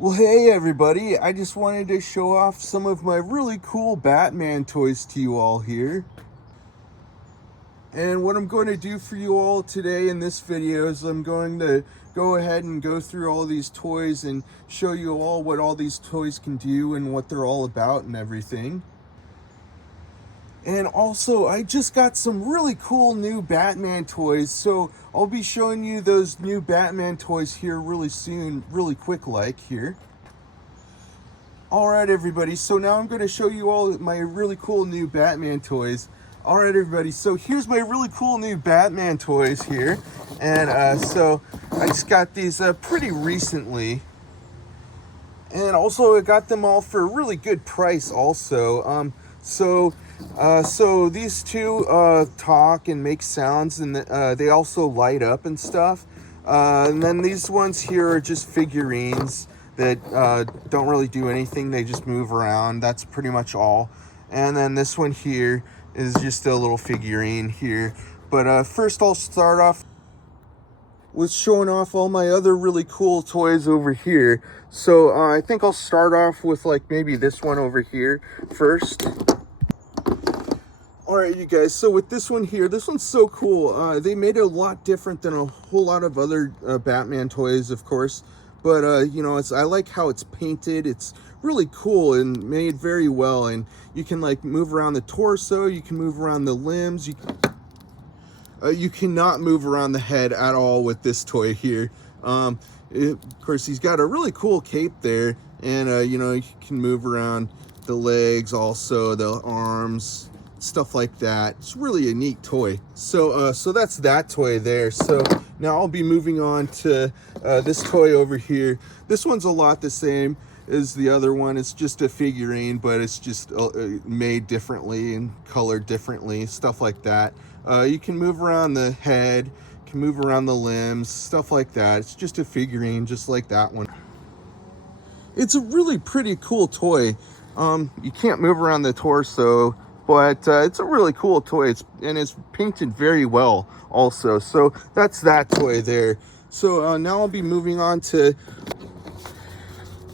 Well, hey everybody, I just wanted to show off some of my really cool Batman toys to you all here. And what I'm going to do for you all today in this video is I'm going to go ahead and go through all these toys and show you all what all these toys can do and what they're all about and everything. And also, I just got some really cool new Batman toys, so I'll be showing you those new Batman toys here really soon, really quick like here. Alright everybody, so now I'm going to show you all my really cool new Batman toys. Alright everybody, so here's my really cool new Batman toys here. And so I just got these pretty recently. And also I got them all for a really good price also. So these two talk and make sounds, and they also light up and stuff. And then these ones here are just figurines that don't really do anything. They just move around. That's pretty much all. And then this one here is just a little figurine here. But first I'll start off with showing off all my other really cool toys over here. So I think I'll start off with like maybe this one over here first. Alright you guys, so with this one here, this one's so cool. They made it a lot different than a whole lot of other Batman toys, of course. But, you know, I like how it's painted. It's really cool and made very well. And you can, like, move around the torso. You can move around the limbs. You cannot move around the head at all with this toy here. Of course, he's got a really cool cape there. And, you know, you can move around the legs also, the arms, stuff like that. It's really a neat toy. So that's that toy there. So now I'll be moving on to this toy over here. This one's a lot the same as the other one. It's just a figurine, but it's just made differently and colored differently, stuff like that. You can move around the head, you can move around the limbs, stuff like that. It's just a figurine, just like that one. It's a really pretty cool toy. You can't move around the torso, but it's a really cool toy. It's painted very well also. So that's that toy there. So now I'll be moving on to,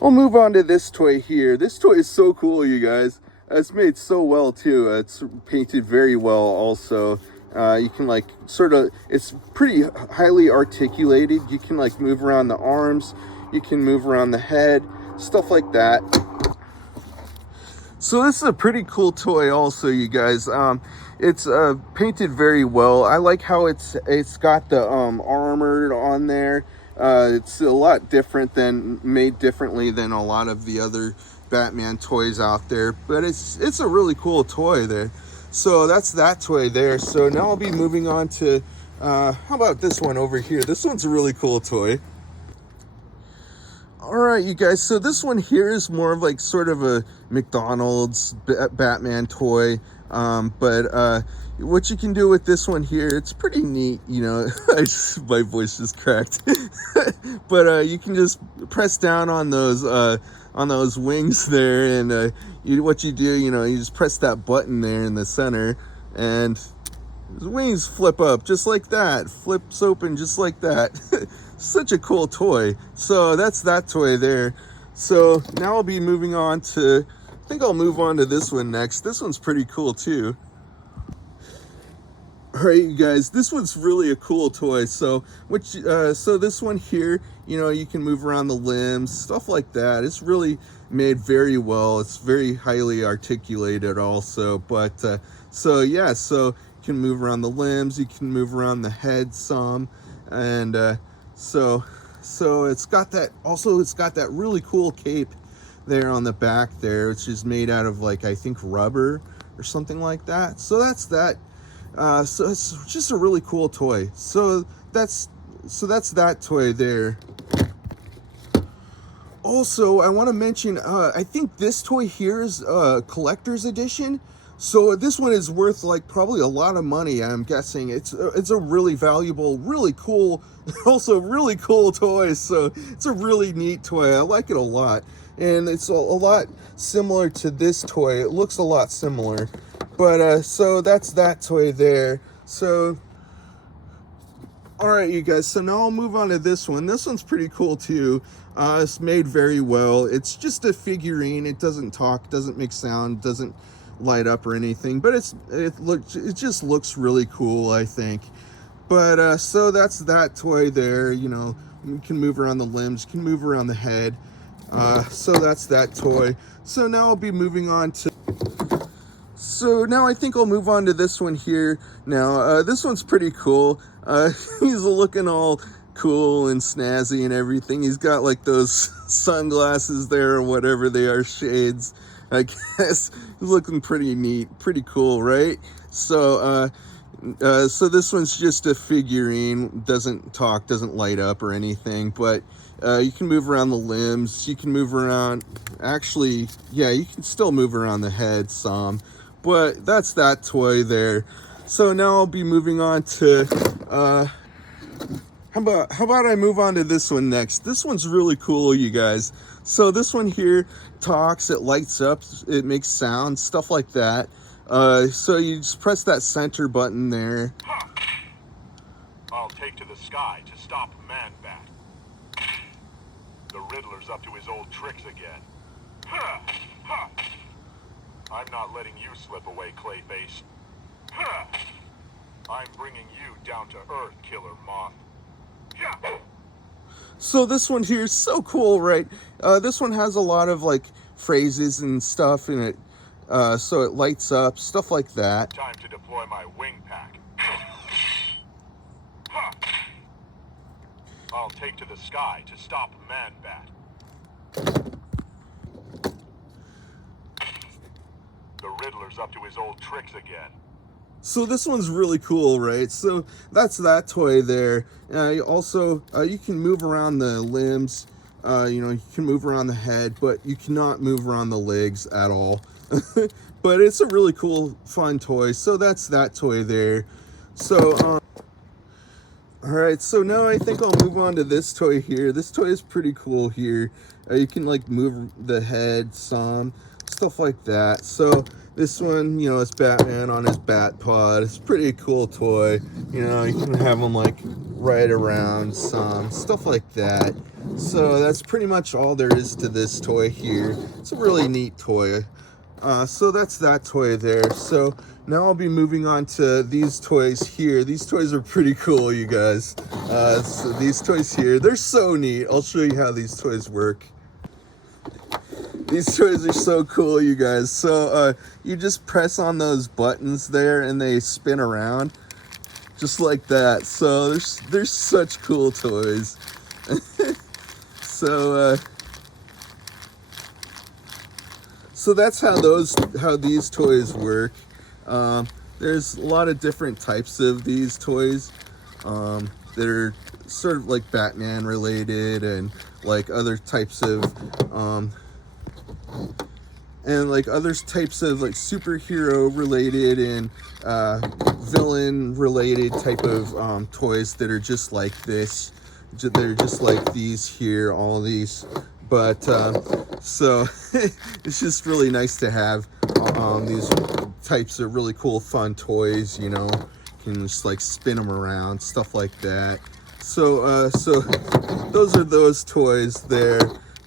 I'll move on to this toy here. This toy is so cool, you guys. It's made so well too. It's painted very well also. You can like sort of, it's pretty highly articulated. You can like move around the arms. You can move around the head, stuff like that. So this is a pretty cool toy also, you guys. It's painted very well. I like how it's got the armor on there. It's a lot different than, made differently than a lot of the other Batman toys out there. But it's a really cool toy there. So that's that toy there. So now I'll be moving on to, how about this one over here? This one's a really cool toy. Alright you guys, so this one here is more of like sort of a McDonald's Batman toy. But what you can do with this one here, it's pretty neat, you know. My voice just cracked. But you can just press down on those wings there, and what you do, you know, you just press that button there in the center, and his wings flip up just like that, flips open just like that. Such a cool toy. So that's that toy there. So now I'll be moving on to, I think I'll move on to this one next. This one's pretty cool too. Alright you guys, this one's really a cool toy. So this one here, you know, you can move around the limbs, stuff like that. It's really made very well. It's very highly articulated also. But so yeah, so you can move around the limbs, you can move around the head some, and so it's got that, also it's got that really cool cape there on the back there, which is made out of like, I think rubber or something like that. So that's that. So it's just a really cool toy. So that's that toy there. Also, I want to mention, I think this toy here is a collector's edition. So this one is worth like probably a lot of money, I'm guessing. It's a really valuable, really cool, also really cool toy. So it's a really neat toy. I like it a lot. And it's a lot similar to this toy. It looks a lot similar. But so that's that toy there. So All right, you guys, so now I'll move on to this one. This one's pretty cool too. It's made very well. It's just a figurine. It doesn't talk, doesn't make sound, doesn't light up or anything, but it just looks really cool, I think. But so that's that toy there. You know, you can move around the limbs, you can move around the head. So that's that toy. So now I'll be moving on to. So now I think I'll move on to this one here. Now, this one's pretty cool. He's looking all cool and snazzy and everything. He's got like those sunglasses there or whatever they are, shades, I guess. He's looking pretty neat, pretty cool, right? So, so this one's just a figurine, doesn't talk, doesn't light up or anything, but you can move around the limbs, you can move around, actually, yeah, you can still move around the head some. But that's that toy there. So now I'll be moving on to, how about I move on to this one next? This one's really cool, you guys. So this one here talks, it lights up, it makes sound, stuff like that. So you just press that center button there. I'll take to the sky to stop Man-Bat. The Riddler's up to his old tricks again. I'm not letting you slip away, Clayface. I'm bringing you down to earth, Killer Moth. So this one here is so cool, right? This one has a lot of like phrases and stuff in it. So it lights up, stuff like that. Time to deploy my wing pack. I'll take to the sky to stop Man-Bat. The Riddler's up to his old tricks again. So this one's really cool, right? So that's that toy there. Also, you can move around the limbs. You know, you can move around the head, but you cannot move around the legs at all. But it's a really cool, fun toy. So that's that toy there. So, all right, so now I think I'll move on to this toy here. This toy is pretty cool here. You can like move the head some, stuff like that. So this one, you know, it's Batman on his bat pod. It's a pretty cool toy. You know, you can have him like ride around some, stuff like that. So that's pretty much all there is to this toy here. It's a really neat toy. So that's that toy there. So now I'll be moving on to these toys here. These toys are pretty cool, you guys. So these toys here, they're so neat. I'll show you how these toys work. These toys are so cool, you guys. So you just press on those buttons there and they spin around just like that. So they're such cool toys. So that's how these toys work. There's a lot of different types of these toys that are sort of like Batman related and like other types of like superhero related and villain related type of toys that are just like this. They're just like these here, all these. But so it's just really nice to have these types of really cool, fun toys. You know, you can just like spin them around, stuff like that. So those are those toys there,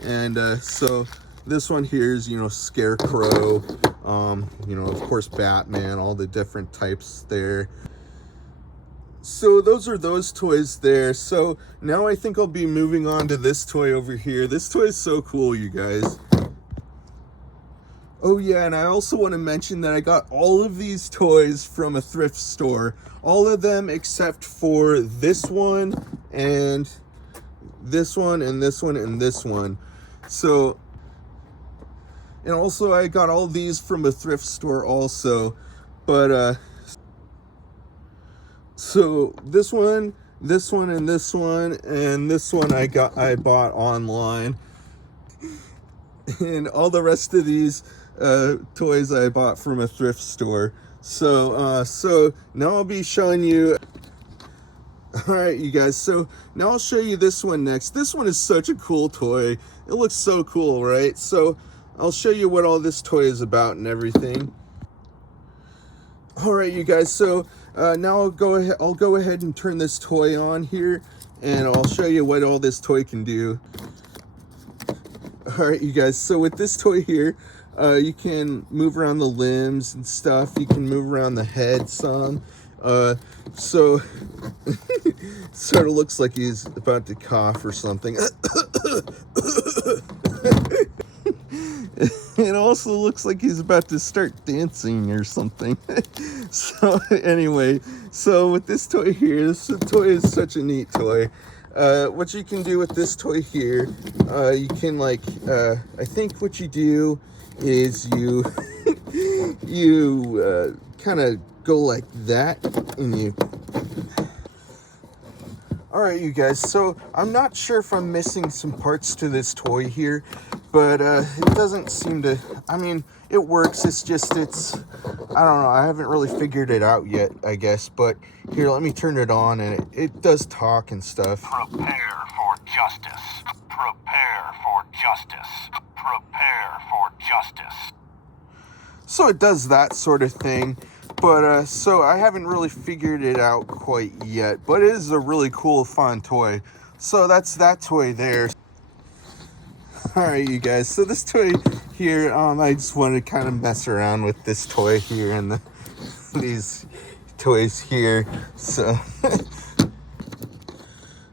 and so this one here is, you know, Scarecrow. You know, of course, Batman. All the different types there. So those are those toys there. So now I think I'll be moving on to this toy over here. This toy is so cool, you guys. Oh yeah, and I also want to mention that I got all of these toys from a thrift store. All of them except for this one and this one and this one and this one. So, and also I got all these from a thrift store also. But so this one, and this one, and this one I bought online. And all the rest of these toys I bought from a thrift store. So now I'll be showing you. All right, you guys. So now I'll show you this one next. This one is such a cool toy. It looks so cool, right? So I'll show you what all this toy is about and everything. All right, you guys. So Now I'll go ahead and turn this toy on here, and I'll show you what all this toy can do. All right, you guys. So with this toy here, you can move around the limbs and stuff. You can move around the head some. So sort of looks like he's about to cough or something. It also looks like he's about to start dancing or something. So anyway, so with this toy here, this toy is such a neat toy. What you can do with this toy here, you can like, I think what you do is you, you kind of go like that, and you... Alright, you guys, so I'm not sure if I'm missing some parts to this toy here, but it doesn't seem to... I mean, it works, it's just, I don't know, I haven't really figured it out yet, I guess, but here, let me turn it on, and it does talk and stuff. Prepare for justice. Prepare for justice. Prepare for justice. So it does that sort of thing. But, so I haven't really figured it out quite yet, but it is a really cool, fun toy. So that's that toy there. Alright, you guys, so this toy here, I just wanted to kind of mess around with this toy here and these toys here. So,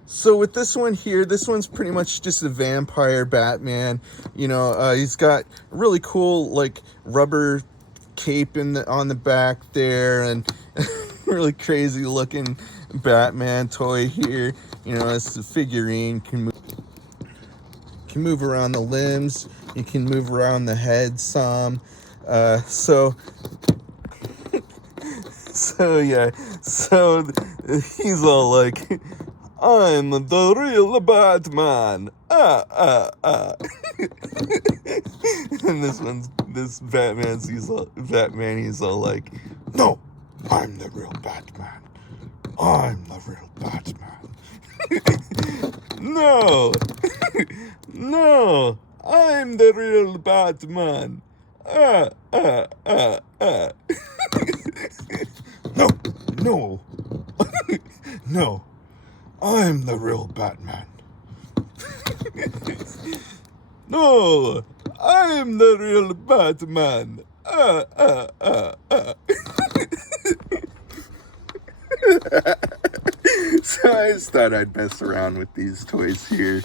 so with this one here, this one's pretty much just a vampire Batman. You know, he's got really cool, like, rubber cape on the back there, and really crazy looking Batman toy here. You know, it's a figurine, can move around the limbs, you can move around the head some. So yeah, so he's all like, I'm the real Batman. And this Batman, he's all like, no, I'm the real Batman. I'm the real Batman. No, no, I'm the real Batman. No, no, no, I'm the real Batman. No, I'm the real Batman. So I just thought I'd mess around with these toys here,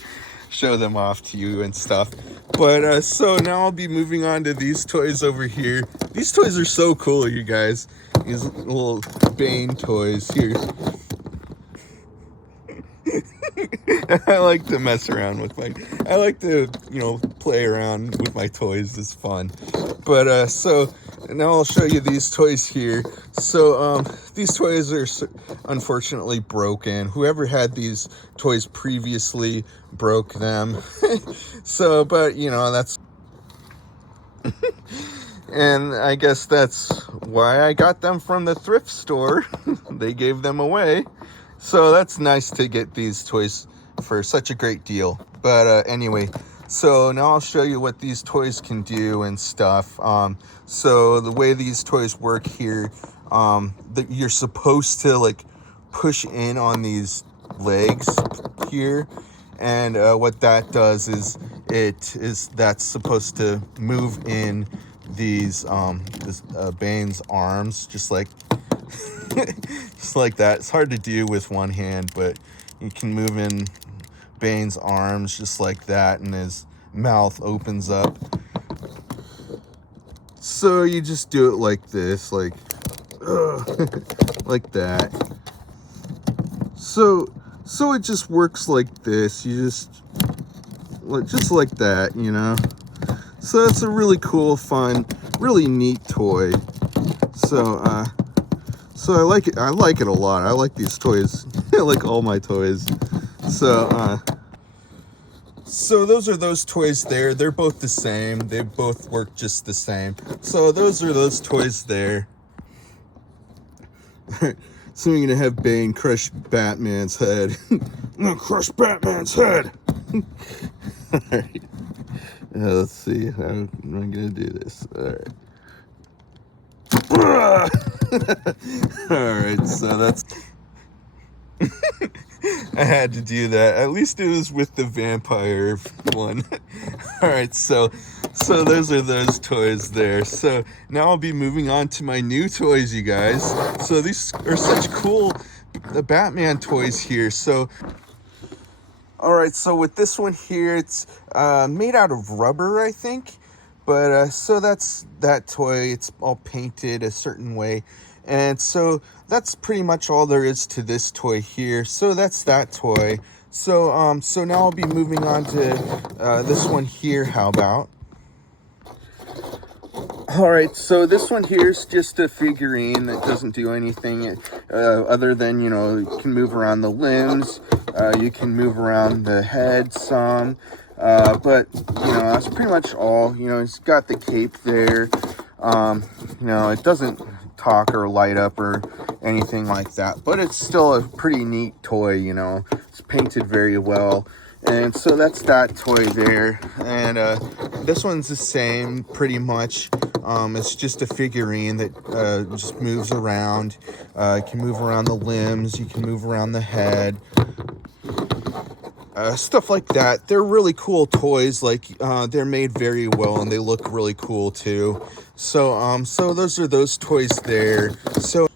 show them off to you and stuff. But so now I'll be moving on to these toys over here. These toys are so cool, you guys. These little Bane toys here. I like to mess around with I like to, you know, play around with my toys. It's fun. But so now I'll show you these toys here. So these toys are unfortunately broken. Whoever had these toys previously broke them. So, but you know, that's and I guess that's why I got them from the thrift store. They gave them away. So that's nice to get these toys for such a great deal. But anyway, so now I'll show you what these toys can do and stuff. So the way these toys work here, you're supposed to like push in on these legs here, and what that does is that's supposed to move in these Bane's arms, just like just like that. It's hard to do with one hand, but you can move in Bane's arms just like that, and his mouth opens up. So you just do it like this, like like that. So it just works like this. You just like that, you know. So it's a really cool, fun, really neat toy. So so I like it a lot. I like these toys. I like all my toys. So so those are those toys there. They're both the same. They both work just the same. So those are those toys there. So we're gonna have Bane crush Batman's head. I'm gonna crush Batman's head. Alright. Let's see how am I gonna do this. Alright. Alright, so that's... I had to do that. At least it was with the vampire one. Alright, so those are those toys there. So now I'll be moving on to my new toys, you guys. So these are such cool Batman toys here. So alright, so with this one here, it's made out of rubber, I think. But so that's that toy. It's all painted a certain way. And so that's pretty much all there is to this toy here. So that's that toy. So so now I'll be moving on to this one here. How about? Alright, so this one here is just a figurine that doesn't do anything other than, you know, you can move around the limbs, you can move around the head some, but, you know, that's pretty much all. You know, it's got the cape there, you know, it doesn't talk or light up or anything like that, but it's still a pretty neat toy, you know, it's painted very well. And so that's that toy there. And this one's the same pretty much. It's just a figurine that just moves around. You can move around the limbs, you can move around the head, stuff like that. They're really cool toys. Like they're made very well and they look really cool too. So so those are those toys there. So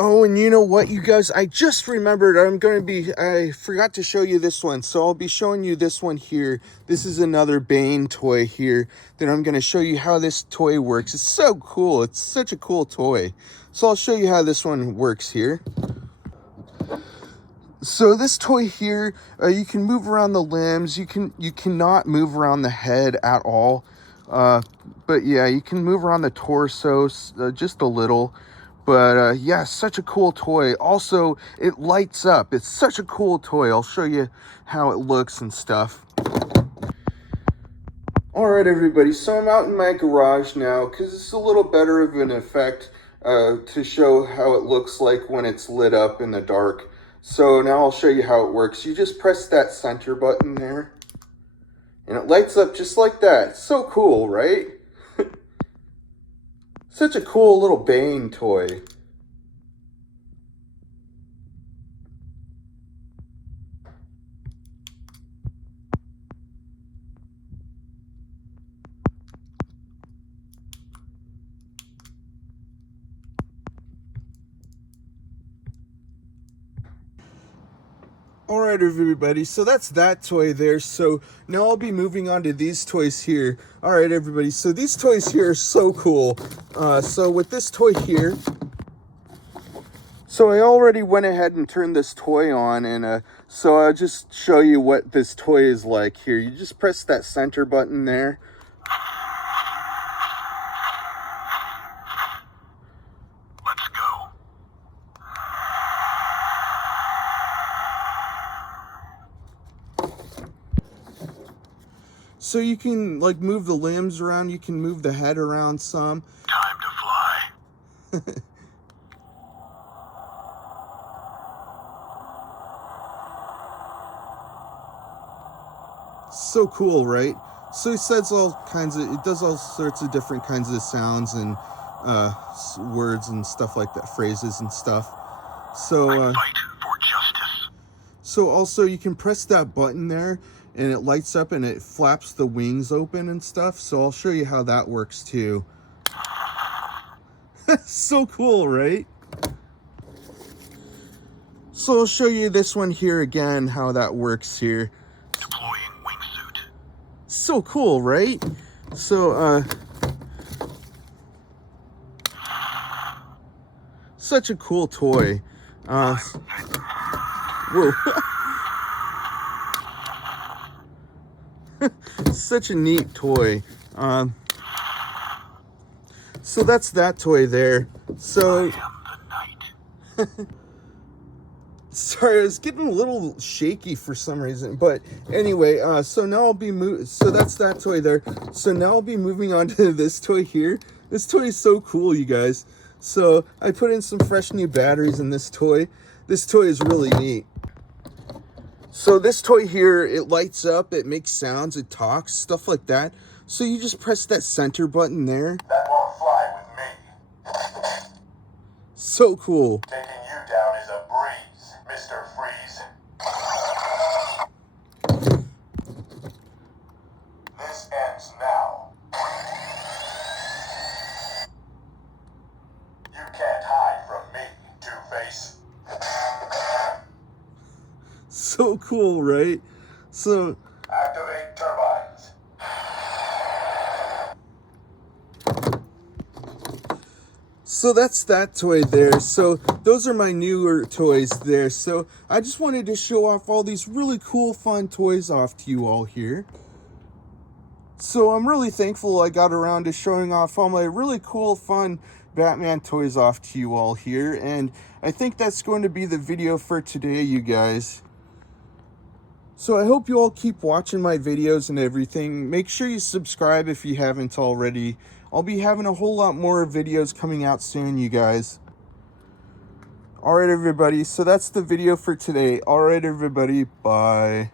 oh, and you know what, you guys, I just remembered I forgot to show you this one. So I'll be showing you this one here. This is another Bane toy here that I'm going to show you how this toy works. It's so cool. It's such a cool toy. So I'll show you how this one works here. So this toy here, you can move around the limbs. You cannot move around the head at all. But yeah, you can move around the torso just a little. But yeah, such a cool toy. Also, it lights up. It's such a cool toy. I'll show you how it looks and stuff. Alright everybody, so I'm out in my garage now because it's a little better of an effect to show how it looks like when it's lit up in the dark. So now I'll show you how it works. You just press that center button there and it lights up just like that. So cool, right? Such a cool little Bane toy. Alright everybody, so that's that toy there. So now I'll be moving on to these toys here. Alright everybody, so these toys here are so cool. So with this toy here, so I already went ahead and turned this toy on, and so I'll just show you what this toy is like here. You just press that center button there. Let's go. So you can like move the limbs around, you can move the head around some. Time to fly. So cool, right? So it does all sorts of different kinds of sounds and words and stuff like that, phrases and stuff. So Fight for justice. so also you can press that button there and it lights up and it flaps the wings open and stuff. So I'll show you how that works too. So cool, right? So I'll show you this one here again, how that works here. Deploying wingsuit. So cool, right? So such a cool toy. Whoa. Such a neat toy. So that's that toy there. So I am the night. sorry, I was getting a little shaky for some reason, but anyway, so now I'll be so that's that toy there. So now I'll be moving on to this toy here. This toy is so cool, you guys. So I put in some fresh new batteries in this toy. This toy is really neat. So this toy here, it lights up, it makes sounds, it talks, stuff like that. So you just press that center button there. That won't fly with me. So cool. Taking you down is a breeze, Mr. Freeze. This ends now. You can't hide from me, Two-Face. So cool, right? So Activate turbines. So that's that toy there. So those are my newer toys there. So I just wanted to show off all these really cool, fun toys off to you all here. So I'm really thankful I got around to showing off all my really cool, fun Batman toys off to you all here. And I think that's going to be the video for today, you guys. So I hope you all keep watching my videos and everything. Make sure you subscribe if you haven't already. I'll be having a whole lot more videos coming out soon, you guys. Alright, everybody. So that's the video for today. Alright, everybody. Bye.